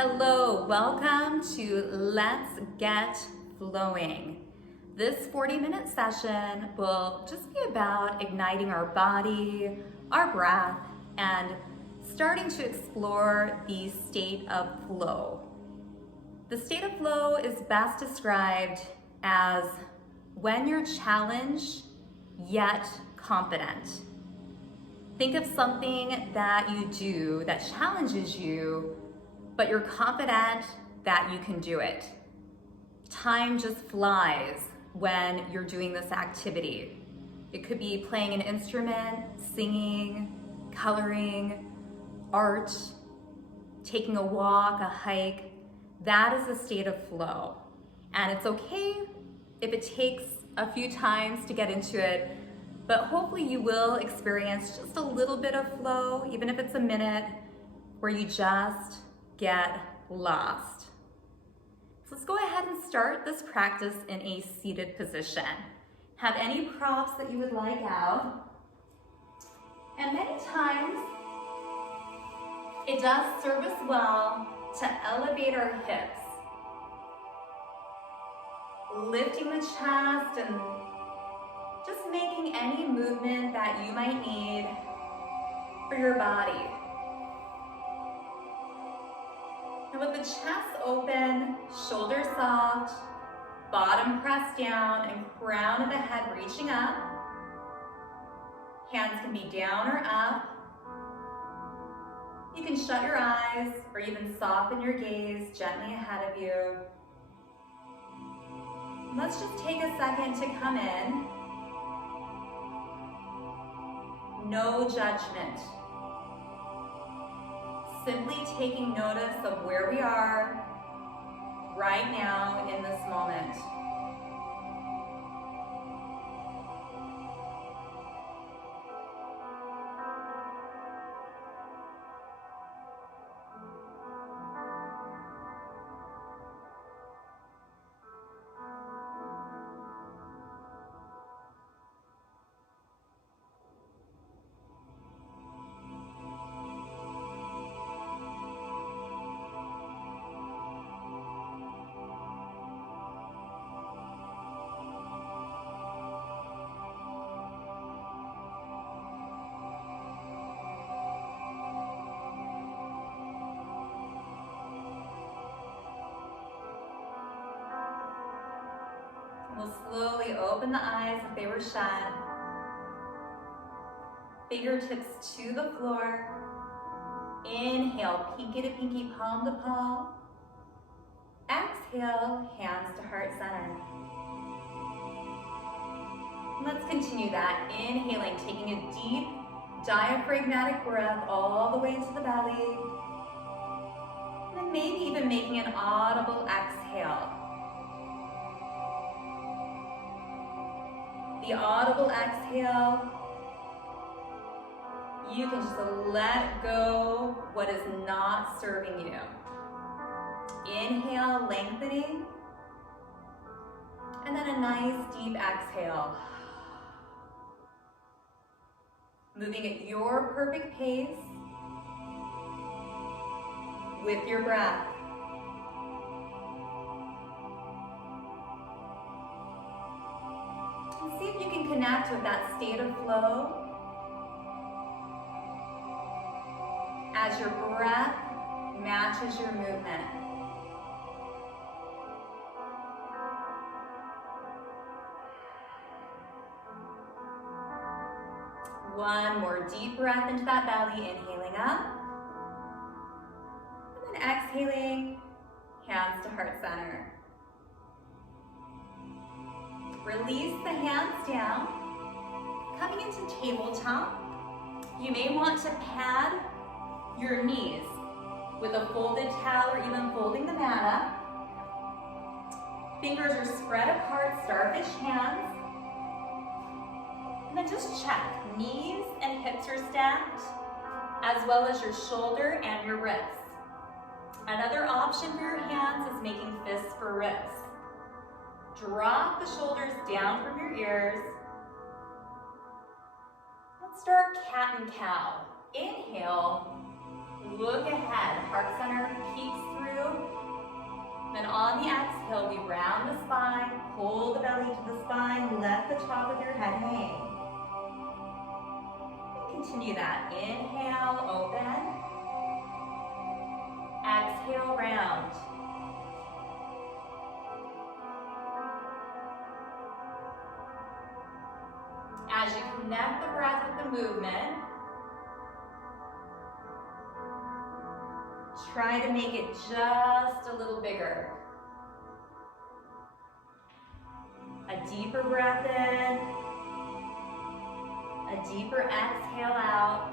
Hello, welcome to Let's Get Flowing. This 40-minute session will just be about igniting our body, our breath, and starting to explore the state of flow. The state of flow is best described as when you're challenged yet confident. Think of something that you do that challenges you, but you're confident that you can do it. Time just flies when you're doing this activity. It could be playing an instrument, singing, coloring, art, taking a walk, a hike. That is a state of flow. And it's okay if it takes a few times to get into it, but hopefully you will experience just a little bit of flow, even if it's a minute, where you just get lost. So let's go ahead and start this practice in a seated position. Have any props that you would like out. And many times, it does serve us well to elevate our hips. Lifting the chest and just making any movement that you might need for your body. And with the chest open, shoulders soft, bottom pressed down, and crown of the head reaching up. Hands can be down or up. You can shut your eyes or even soften your gaze gently ahead of you. Let's just take a second to come in. No judgment. Simply taking notice of where we are right now in this moment. We'll slowly open the eyes if they were shut. Fingertips to the floor. Inhale, pinky to pinky, palm to palm. Exhale, hands to heart center. Let's continue that. Inhaling, taking a deep diaphragmatic breath all the way into the belly. And then maybe even making an audible exhale. The audible exhale, you can just let go what is not serving you. Inhale, lengthening, and then a nice deep exhale. Moving at your perfect pace with your breath. See if you can connect with that state of flow as your breath matches your movement. One more deep breath into that belly, inhaling up. And then exhaling, hands to heart center. Release the hands down. Coming into tabletop, you may want to pad your knees with a folded towel or even folding the mat up. Fingers are spread apart, starfish hands. And then just check, knees and hips are stacked, as well as your shoulder and your wrists. Another option for your hands is making fists for wrists. Drop the shoulders down from your ears. Let's start cat and cow. Inhale, look ahead, heart center peeks through Then on the exhale, we round the spine, pull the belly to the spine, let the top of your head hang. And continue that. Inhale, open. Exhale, round. As you connect the breath with the movement, try to make it just a little bigger. A deeper breath in, a deeper exhale out.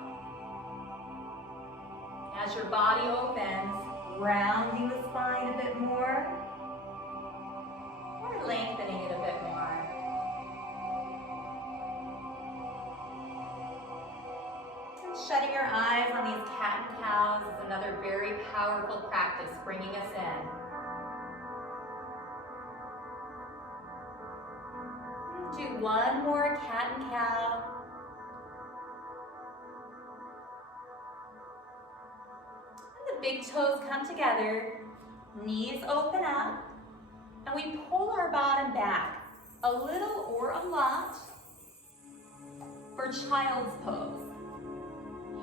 As your body opens, rounding the spine a bit more, or lengthening it a bit more. Shutting your eyes on these cat and cows is another very powerful practice, bringing us in. Do one more cat and cow. And the big toes come together, knees open up, and we pull our bottom back, a little or a lot, for child's pose.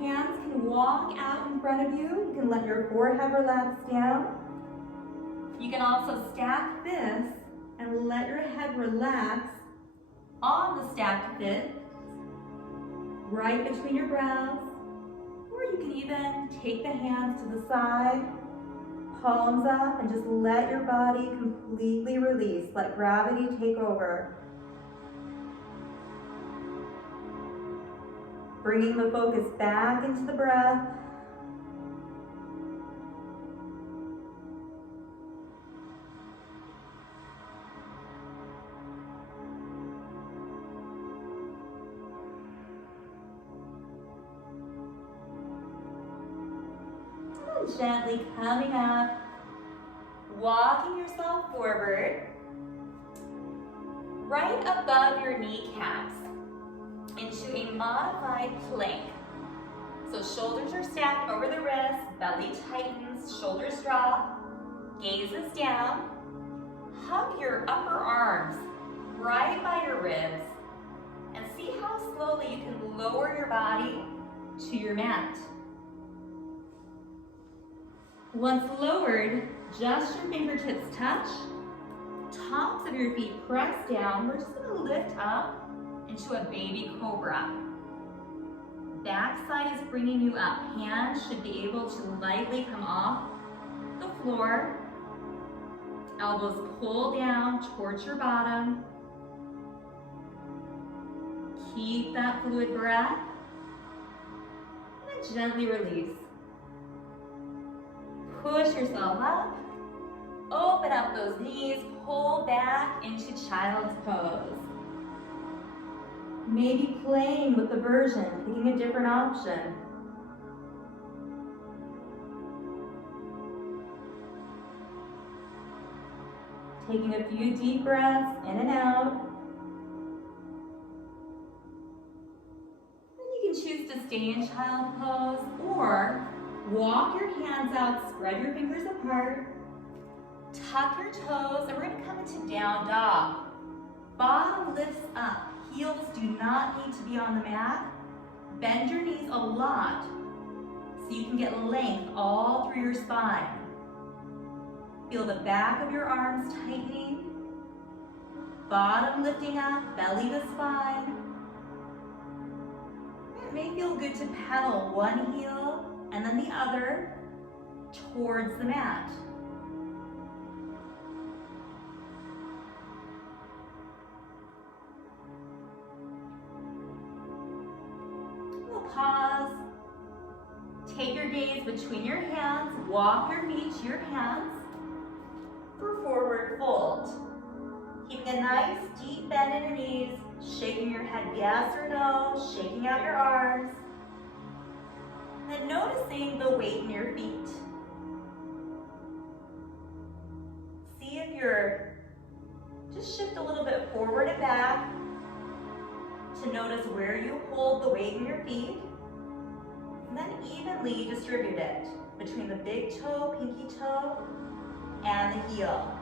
Hands can walk out in front of you. You can let your forehead relax down. You can also stack fists and let your head relax on the stacked fist, right between your brows. Or you can even take the hands to the side, palms up, and just let your body completely release. Let gravity take over. Bringing the focus back into the breath. And gently coming up, walking yourself forward, right above your kneecaps, into a modified plank. So shoulders are stacked over the wrists, belly tightens, shoulders drop, gaze is down. Hug your upper arms right by your ribs and see how slowly you can lower your body to your mat. Once lowered, just your fingertips touch, tops of your feet press down. We're just going to lift up into a baby cobra. Backside is bringing you up. Hands should be able to lightly come off the floor. Elbows pull down towards your bottom. Keep that fluid breath. And then gently release. Push yourself up. Open up those knees. Pull back into child's pose. Maybe playing with the version, picking a different option. Taking a few deep breaths in and out. Then you can choose to stay in child pose or walk your hands out, spread your fingers apart, tuck your toes, and we're going to come into down dog. Bottom lifts up. Heels do not need to be on the mat. Bend your knees a lot so you can get length all through your spine. Feel the back of your arms tightening. Bottom lifting up, belly to spine. It may feel good to pedal one heel and then the other towards the mat. Pause. Take your gaze between your hands. Walk your feet to your hands for forward fold. Keeping a nice deep bend in your knees. Shaking your head yes or no. Shaking out your arms. And noticing the weight in your feet. See if you're, just shift a little bit forward and back to notice where you hold the weight in your feet. And then evenly distribute it between the big toe, pinky toe, and the heel.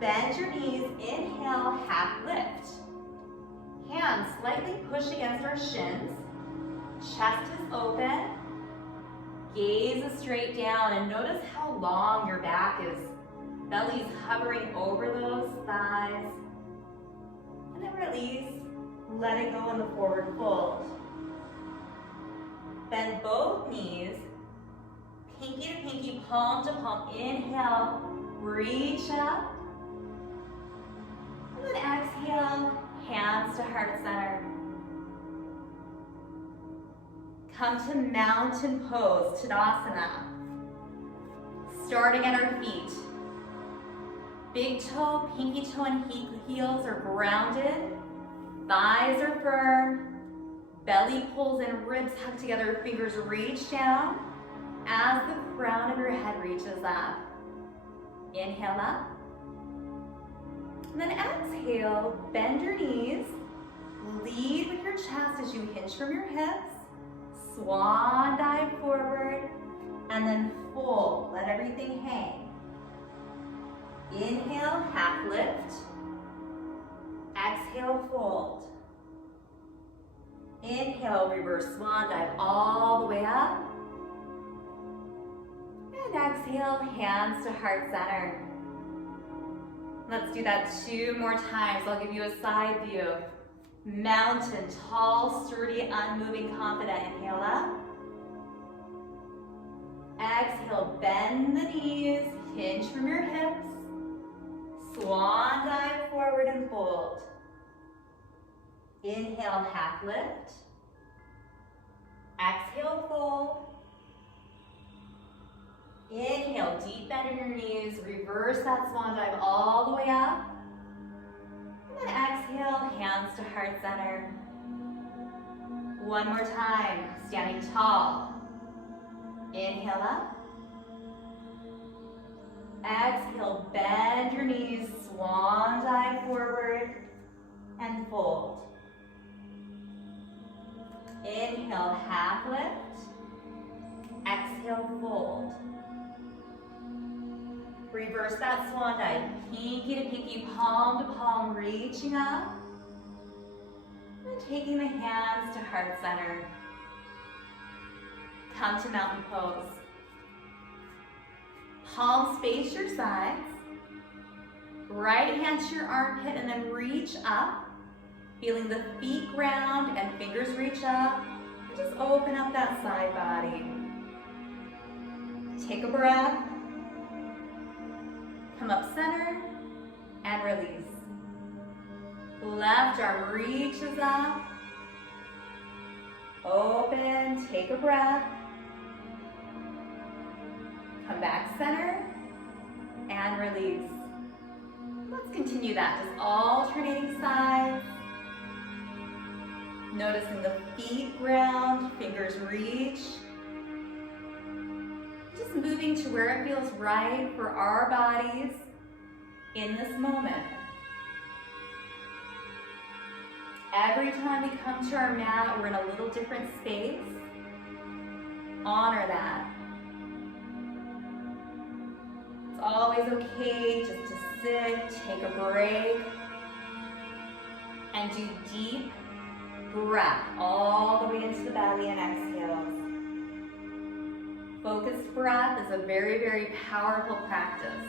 Bend your knees, inhale, half lift. Hands slightly push against our shins. Chest is open. Gaze is straight down and notice how long your back is. Belly's hovering over those thighs. And then release, letting go in the forward fold. Bend both knees, pinky to pinky, palm to palm. Inhale, reach up. And then exhale, hands to heart center. Come to mountain pose, Tadasana. Starting at our feet. Big toe, pinky toe, and heels are grounded. Thighs are firm. Belly pulls in, ribs hug together, fingers reach down as the crown of your head reaches up. Inhale up. And then exhale, bend your knees. Lead with your chest as you hinge from your hips. Swan dive forward. And then fold, let everything hang. Inhale, half lift. Exhale, fold. Inhale, reverse swan dive all the way up. And exhale, hands to heart center. Let's do that 2 more times. I'll give you a side view. Mountain, tall, sturdy, unmoving, confident. Inhale up. Exhale, bend the knees, hinge from your hips. Swan dive forward and fold. Inhale, half lift. Exhale, fold. Inhale, deep bend in your knees. Reverse that swan dive all the way up. And then exhale, hands to heart center. 1 more time, standing tall. Inhale up. Exhale, bend your knees, swan dive forward and fold. Inhale, half lift. Exhale, fold. Reverse that swan dive, pinky to pinky, palm to palm, reaching up. And taking the hands to heart center. Come to mountain pose. Palms face your sides. Right hand to your armpit and then reach up. Feeling the feet ground and fingers reach up. And just open up that side body. Take a breath. Come up center and release. Left arm reaches up. Open, take a breath. Come back center and release. Let's continue that, just alternating sides. Noticing the feet ground, fingers reach. Just moving to where it feels right for our bodies in this moment. Every time we come to our mat, we're in a little different space. Honor that. It's always okay just to sit, take a break, and do deep breath all the way into the belly and exhale. Focused breath is a very, very powerful practice.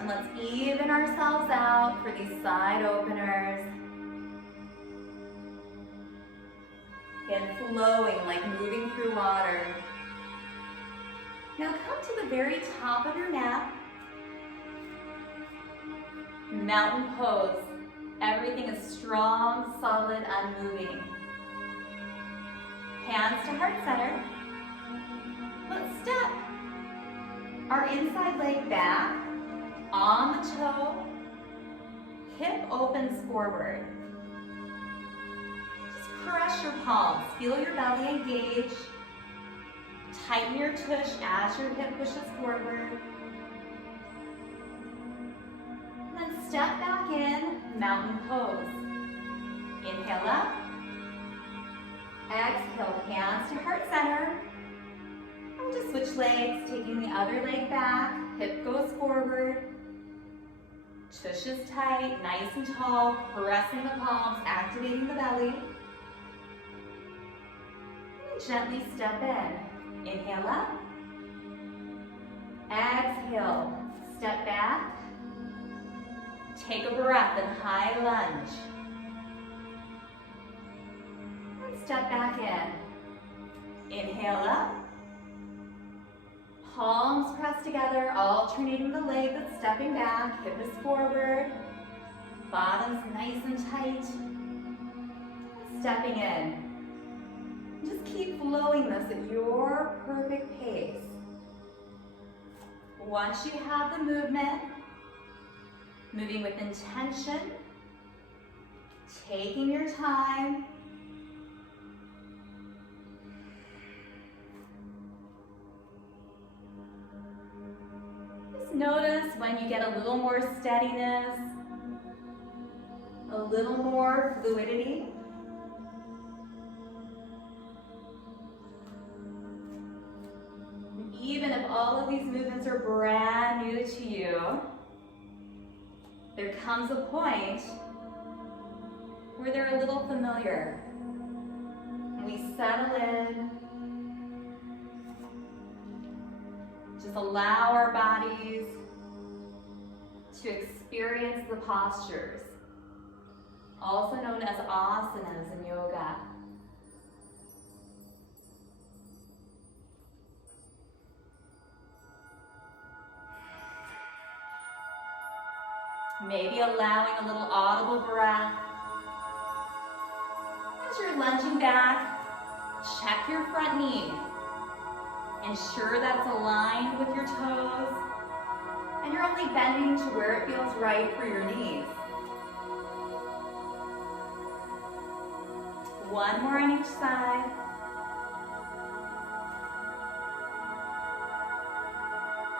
And let's even ourselves out for these side openers. Again, flowing like moving through water. Now come to the very top of your mat. Mountain pose. Everything is strong, solid, unmoving. Hands to heart center. Let's step our inside leg back on the toe. Hip opens forward. Just press your palms. Feel your belly engage. Tighten your tush as your hip pushes forward. And then step back in, mountain pose. Inhale up. Exhale, legs, taking the other leg back, hip goes forward, tush is tight, nice and tall, pressing the palms, activating the belly. And gently step in. Inhale up. Exhale, step back. Take a breath in high lunge. And step back in. Inhale up. Palms pressed together, alternating the leg that's stepping back. Hip is forward. Bottom's nice and tight. Stepping in. Just keep flowing this at your perfect pace. Once you have the movement, moving with intention, taking your time. Just notice when you get a little more steadiness, a little more fluidity. And even if all of these movements are brand new to you, there comes a point where they're a little familiar. And we settle in. Just allow our bodies to experience the postures, also known as asanas in yoga. Maybe allowing a little audible breath. As you're lunging back, check your front knee. Ensure that it's aligned with your toes, and you're only bending to where it feels right for your knees. One more on each side.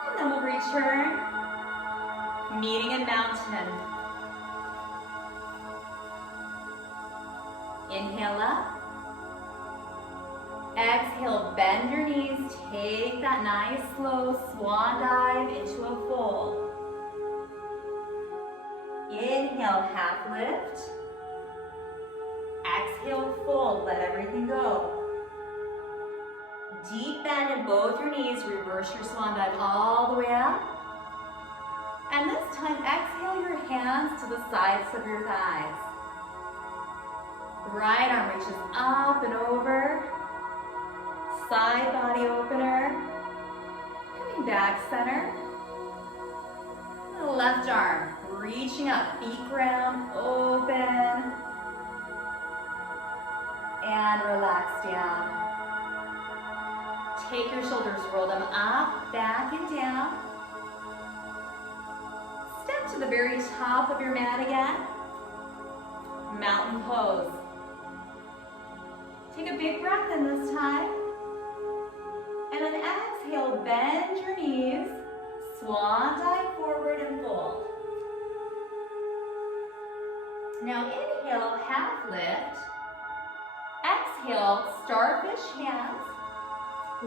And then we'll return, meeting in mountain. Inhale up. Exhale, bend your knees, take that nice slow swan dive into a fold. Inhale, half lift. Exhale, fold, let everything go. Deep bend in both your knees, reverse your swan dive all the way up. And this time, exhale your hands to the sides of your thighs. Right arm reaches up and over. Side body opener, coming back center. The left arm reaching up, feet ground, open, and relax down. Take your shoulders, roll them up, back, and down. Step to the very top of your mat again. Mountain pose. Take a big breath in this time. And then exhale, bend your knees, swan dive forward and fold. Now inhale, half lift. Exhale, starfish hands.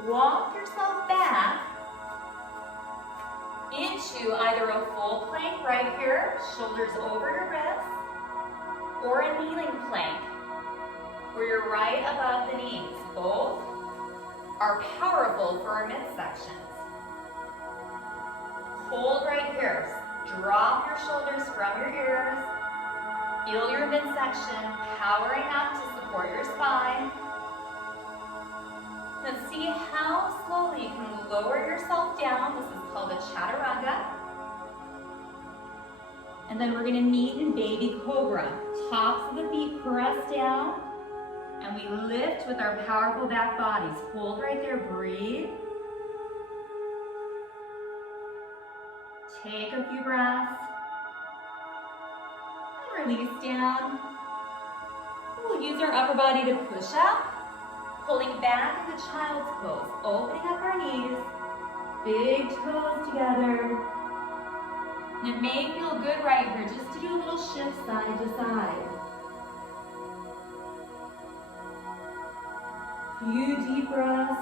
Walk yourself back into either a full plank right here, shoulders over your wrists, or a kneeling plank, where you're right above the knees. Both are powerful for our midsection. Hold right here. Drop your shoulders from your ears. Feel your midsection powering up to support your spine. Then see how slowly you can lower yourself down. This is called a chaturanga. And then we're going to meet in baby cobra. Tops of the feet press down. And we lift with our powerful back bodies. Hold right there, breathe. Take a few breaths. And release down. We'll use our upper body to push up, pulling back in the child's pose, opening up our knees, big toes together. And it may feel good right here just to do a little shift side to side. Few deep breaths.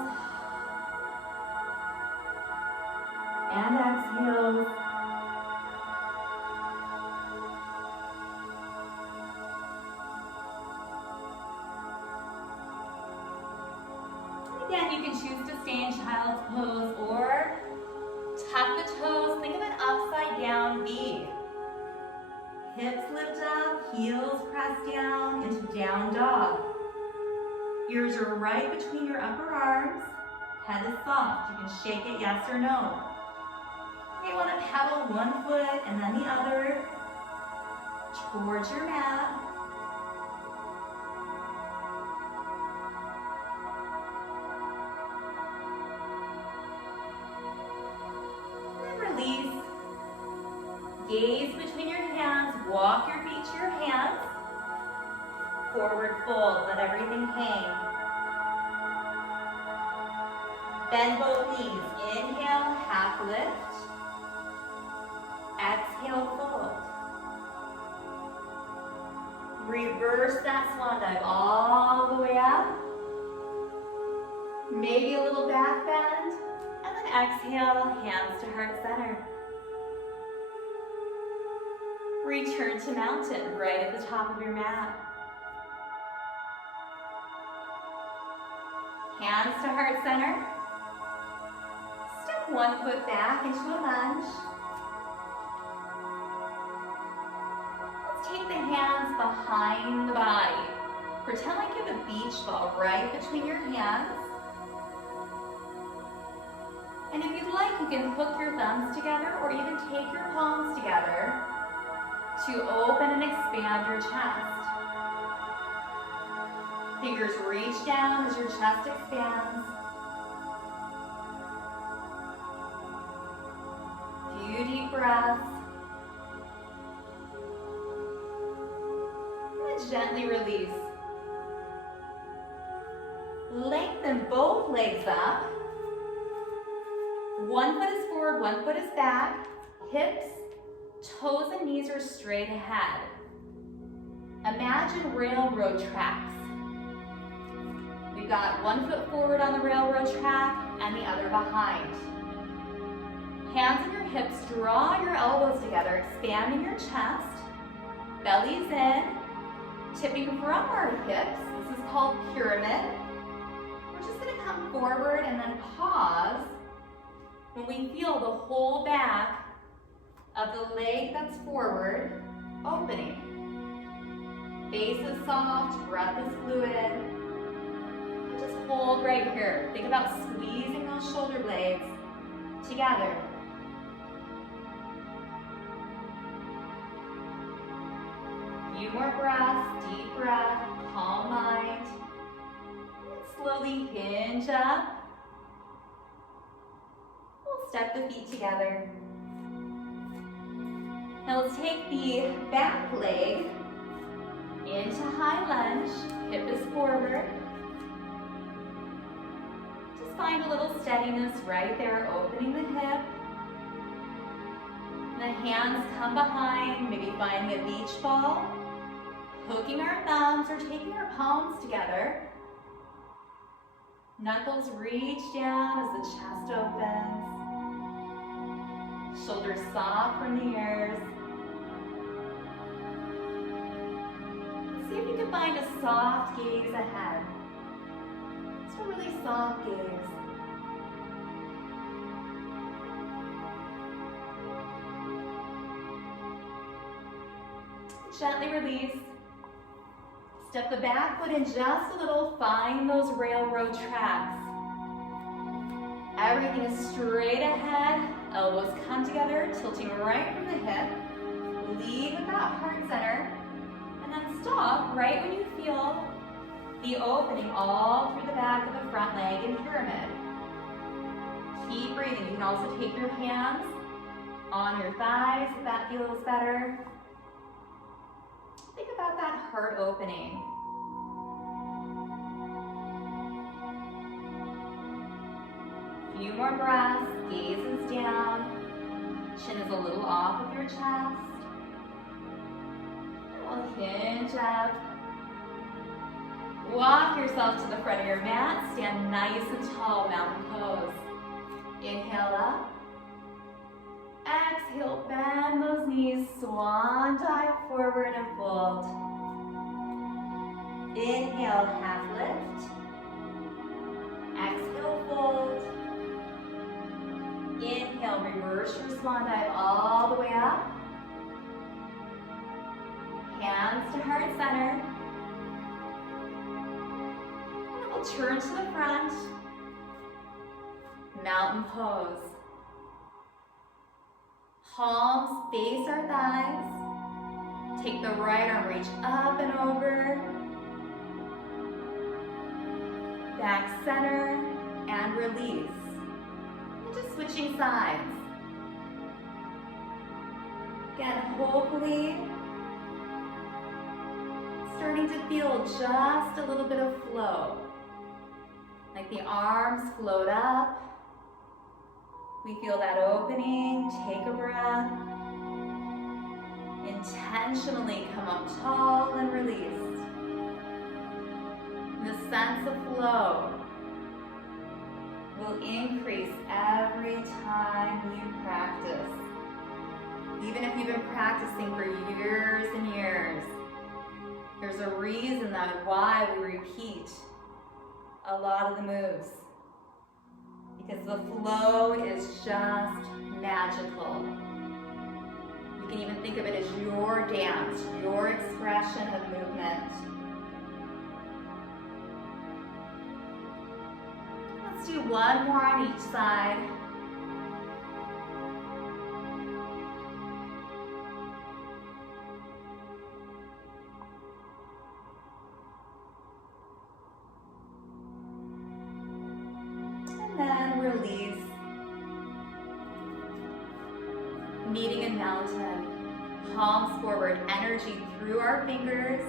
exhales. Again, you can choose to stay in child's pose or tuck the toes. Think of an upside down V. Hips lift up, heels press down into down dog. Ears are right between your upper arms. Head is soft. You can shake it yes or no. You may want to pedal one foot and then the other towards your mat. Release. Gaze between your hands. Walk your feet to your hands. Forward fold. Let everything hang. Bend both knees. Inhale, half lift. Exhale, fold. Reverse that swan dive all the way up. Maybe a little back bend. And then exhale, hands to heart center. Return to mountain, right at the top of your mat. Hands to heart center. Step one foot back into a lunge. Let's take the hands behind the body. Pretend like you have a beach ball right between your hands. And if you'd like, you can hook your thumbs together or even take your palms together to open and expand your chest. Fingers reach down as your chest expands. Few deep breaths. And gently release. Lengthen both legs up. One foot is forward, one foot is back. Hips, toes, and knees are straight ahead. Imagine railroad tracks. We've got one foot forward on the railroad track and the other behind. Hands on your hips, draw your elbows together, expanding your chest. Belly's in, tipping from our hips. This is called pyramid. We're just gonna come forward and then pause when we feel the whole back of the leg that's forward opening. Base is soft, breath is fluid. Just hold right here. Think about squeezing those shoulder blades together. Few more breaths, deep breath, calm mind. And slowly hinge up. We'll step the feet together. Now let's take the back leg into high lunge. Hip is forward. Just find a little steadiness right there, opening the hip. The hands come behind, maybe finding a beach ball. Hooking our thumbs or taking our palms together. Knuckles reach down as the chest opens. Shoulders soft from the ears. See if you can find a soft gaze ahead. Just a really soft gaze. Gently release. Step the back foot in just a little. Find those railroad tracks. Everything is straight ahead. Elbows come together, tilting right from the hip. Lead with that heart center. And then stop right when you feel the opening all through the back of the front leg in pyramid. Keep breathing. You can also take your hands on your thighs if that feels better. Think about that heart opening. Few more breaths, gaze is down, chin is a little off of your chest. We'll hinge up. Walk yourself to the front of your mat, stand nice and tall, mountain pose. Inhale up. Exhale, bend those knees, swan dive forward and fold. Inhale, half lift. Exhale, fold. Inhale, reverse your swan dive all the way up. Hands to heart center. And then we'll turn to the front. Mountain pose. Palms face our thighs. Take the right arm, reach up and over. Back center and release. And just switching sides. Again, hopefully starting to feel just a little bit of flow. Like the arms float up. We feel that opening, take a breath. Intentionally come up tall and release. The sense of flow will increase every time you practice. Even if you've been practicing for years and years, there's a reason that why we repeat a lot of the moves. Because the flow is just magical. You can even think of it as your dance, your expression of movement. Let's do one more on each side. Then release. Meeting in mountain. Palms forward, energy through our fingers,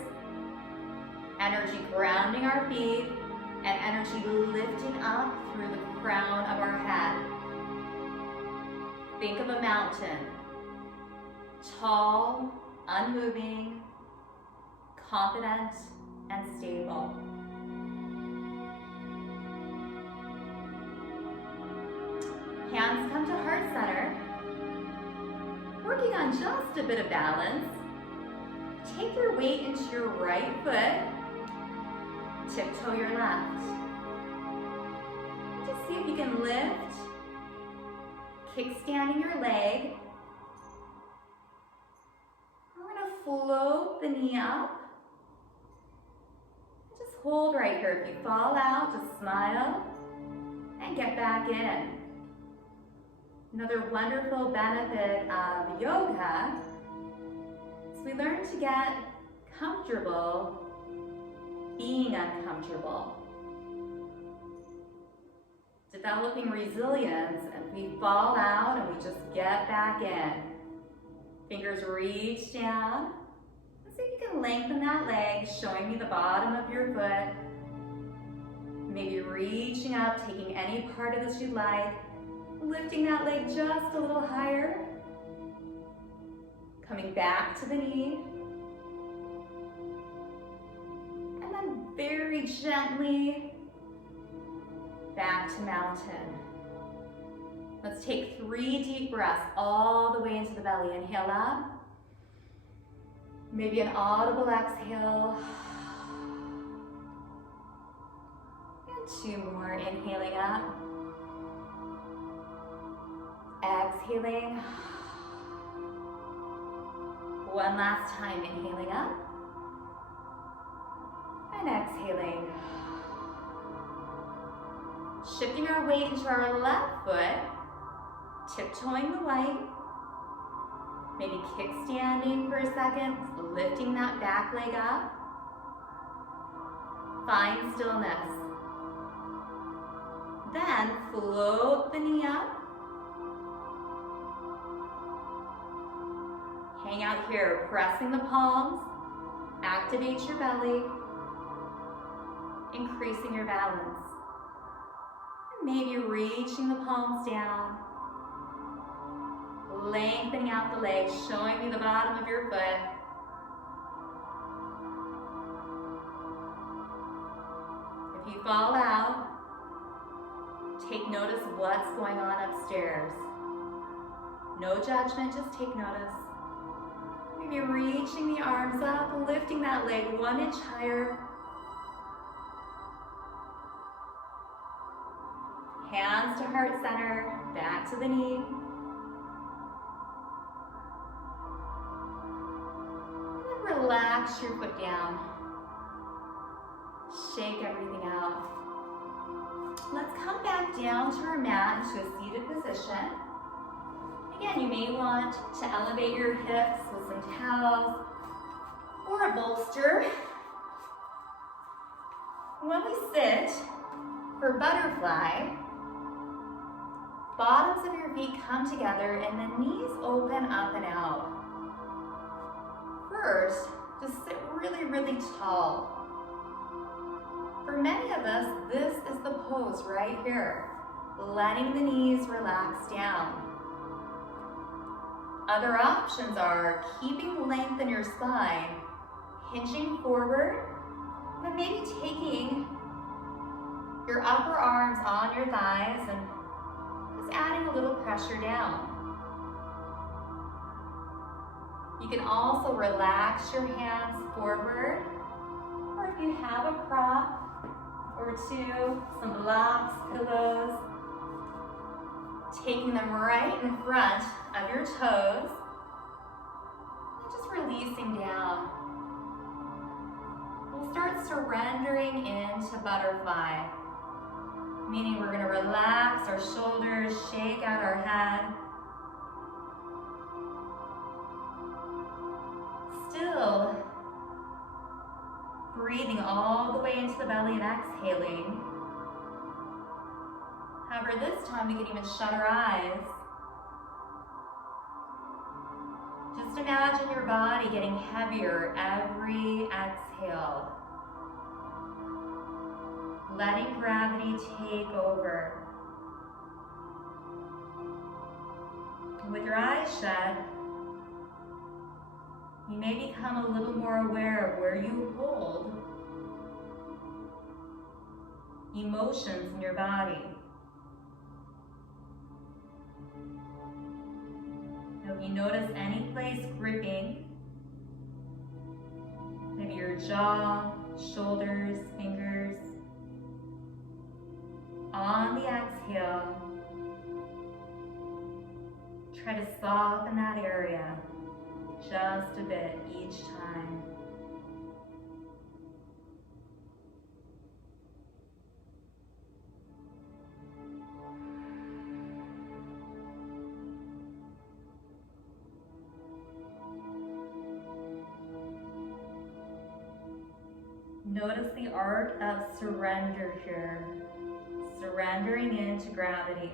energy grounding our feet, and energy lifting up through the crown of our head. Think of a mountain. Tall, unmoving, confident, and stable. Hands come to heart center. Working on just a bit of balance. Take your weight into your right foot. Tiptoe your left. Just see if you can lift. Kickstanding your leg. We're going to float the knee up. Just hold right here. If you fall out, just smile and get back in. Another wonderful benefit of yoga is we learn to get comfortable being uncomfortable. Developing resilience, and we fall out and we just get back in. Fingers reach down. Let's see if you can lengthen that leg, showing me the bottom of your foot. Maybe reaching up, taking any part of this you'd like. Lifting that leg just a little higher. Coming back to the knee. And then very gently back to mountain. Let's take 3 deep breaths all the way into the belly. Inhale up. Maybe an audible exhale. And 2 more. Inhaling up. Exhaling. One last time, inhaling up. And exhaling. Shifting our weight into our left foot. Tiptoeing the white. Maybe kickstanding for a second. Lifting that back leg up. Find stillness. Then float the knee up. Hang out here, pressing the palms, activate your belly, increasing your balance. And maybe reaching the palms down, lengthening out the legs, showing me the bottom of your foot. If you fall out, take notice of what's going on upstairs. No judgment, just take notice. Maybe reaching the arms up, lifting that leg 1 inch higher. Hands to heart center, back to the knee. And then relax your foot down. Shake everything out. Let's come back down to our mat into a seated position. Again, you may want to elevate your hips with some towels or a bolster. When we sit for butterfly, bottoms of your feet come together and the knees open up and out. First, just sit really, really tall. For many of us, this is the pose right here, letting the knees relax down. Other options are keeping length in your spine, hinging forward, and maybe taking your upper arms on your thighs and just adding a little pressure down. You can also relax your hands forward, or if you have a prop or two, some blocks, pillows, taking them right in front of your toes, and just releasing down. We'll start surrendering into butterfly, meaning we're going to relax our shoulders, shake out our head. Still breathing all the way into the belly and exhaling. However, this time we can even shut our eyes. Just imagine your body getting heavier every exhale. Letting gravity take over. With your eyes shut, you may become a little more aware of where you hold emotions in your body. Now, if you notice any place gripping, maybe your jaw, shoulders, fingers, on the exhale, try to soften that area just a bit each time. Notice the art of surrender here, surrendering into gravity.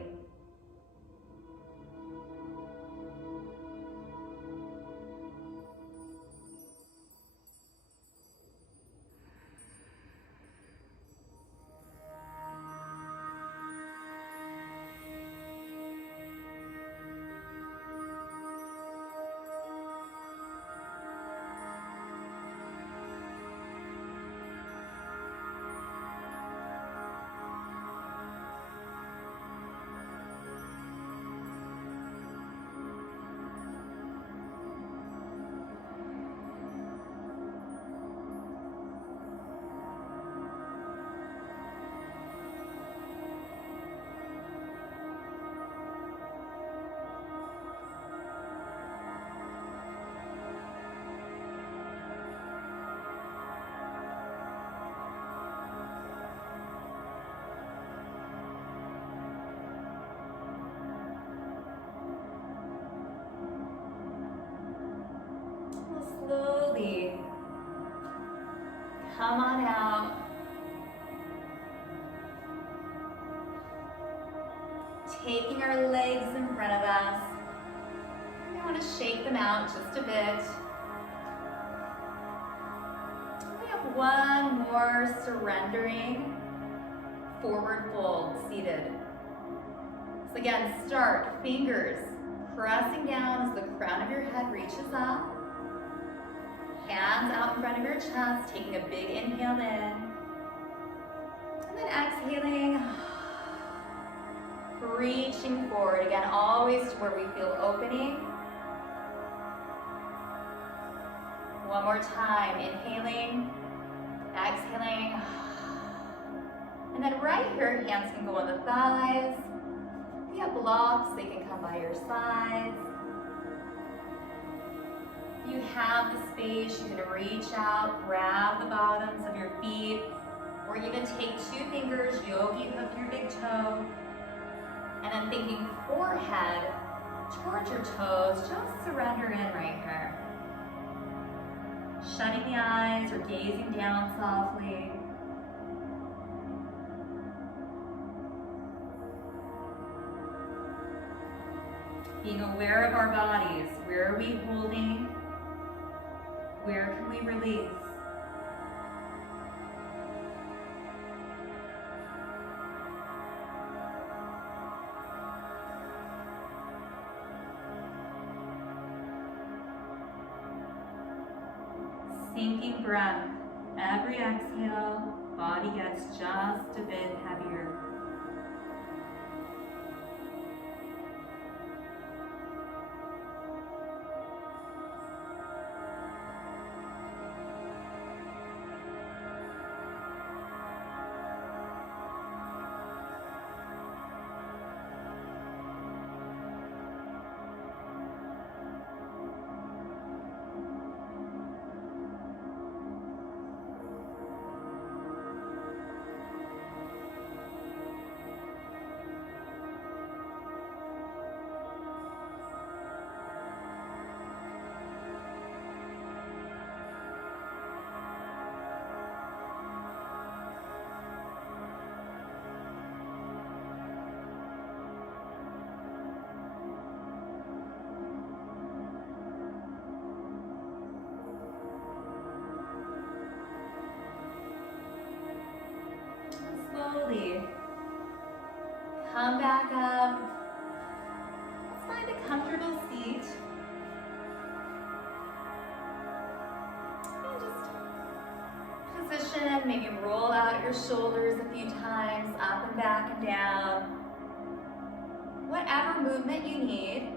Slowly come on out. Taking our legs in front of us. We want to shake them out just a bit. We have one more surrendering forward fold, seated. So again, start fingers pressing down as the crown of your head reaches up. Hands out in front of your chest, taking a big inhale in. And then exhaling. reaching forward. Again, always to where we feel opening. One more time, inhaling, exhaling. And then right here, hands can go on the thighs. If you have blocks, they can come by your sides. If you have the space, you can reach out, grab the bottoms of your feet, or even take 2 fingers, yogi hook your big toe, and then thinking forehead towards your toes, just surrender in right here. Shutting the eyes or gazing down softly. Being aware of our bodies. Where are we holding? Where can we release? Sinking breath. Every exhale, body gets just a bit heavier. Slowly come back up. Let's find a comfortable seat. And just position, maybe roll out your shoulders a few times, up and back and down. Whatever movement you need.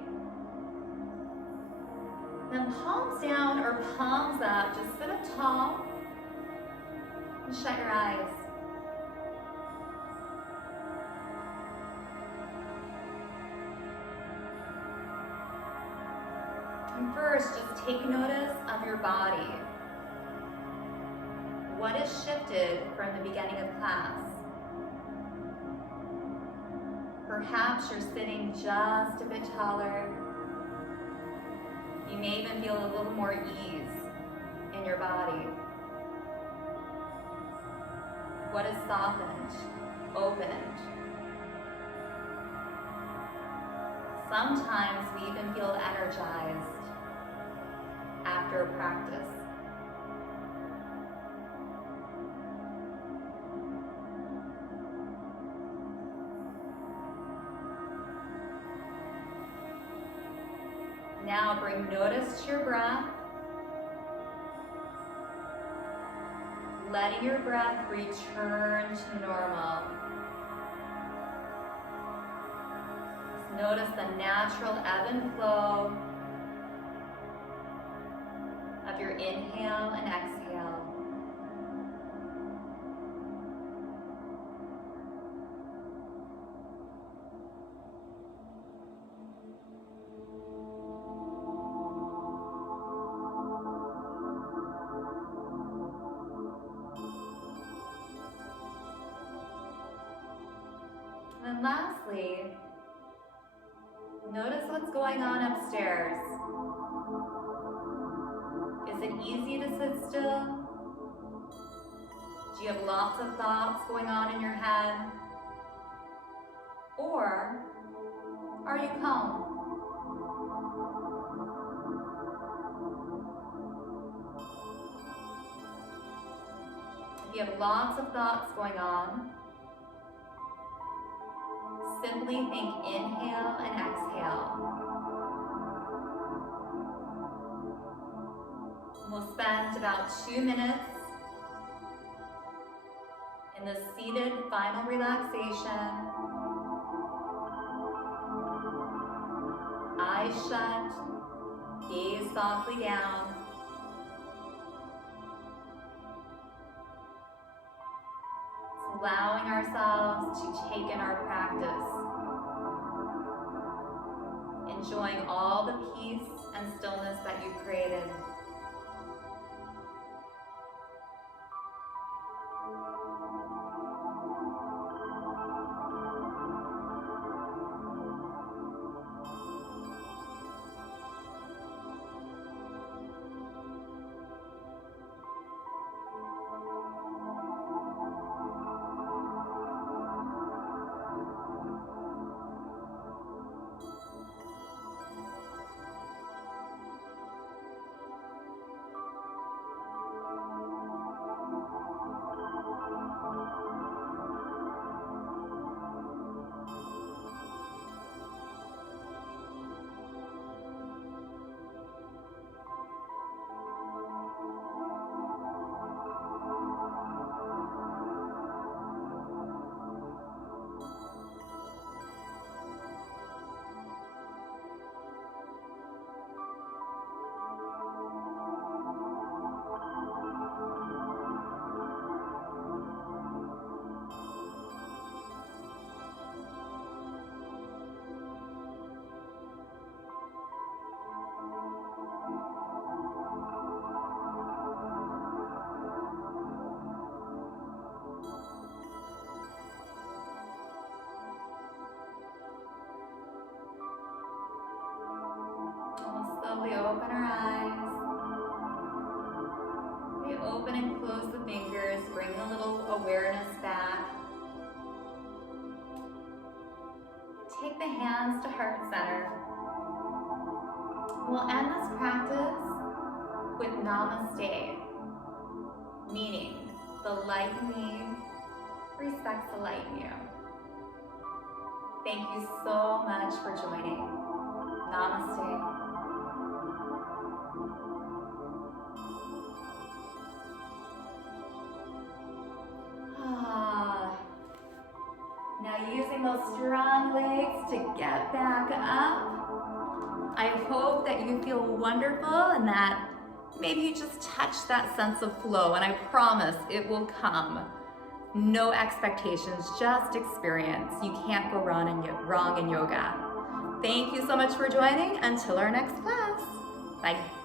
Then palms down or palms up, just sit up tall and shut your eyes. And first, just take notice of your body. What has shifted from the beginning of class? Perhaps you're sitting just a bit taller. You may even feel a little more ease in your body. What is softened, opened? Sometimes we even feel energized after a practice. Now bring notice to your breath. Letting your breath return to normal. Just notice the natural ebb and flow of your inhale and exhale. And lastly, notice what's going on upstairs. Is it easy to sit still? Do you have lots of thoughts going on in your head? Or are you calm? If you have lots of thoughts going on, simply think inhale and exhale. We'll spend about 2 minutes in the seated final relaxation. eyes shut, gaze softly down. Allowing ourselves to take in our practice. Enjoying all the peace and stillness that you've created. Slowly open our eyes. We open and close the fingers, bring a little awareness back. Take the hands to heart center. We'll end this practice with Namaste, meaning the light in me respects the light in you. Thank you so much for joining. Namaste. Now using those strong legs to get back up. I hope that you feel wonderful and that maybe you just touch that sense of flow, and I promise it will come. No expectations, just experience. You can't go wrong in yoga. Thank you so much for joining. Until our next class. Bye.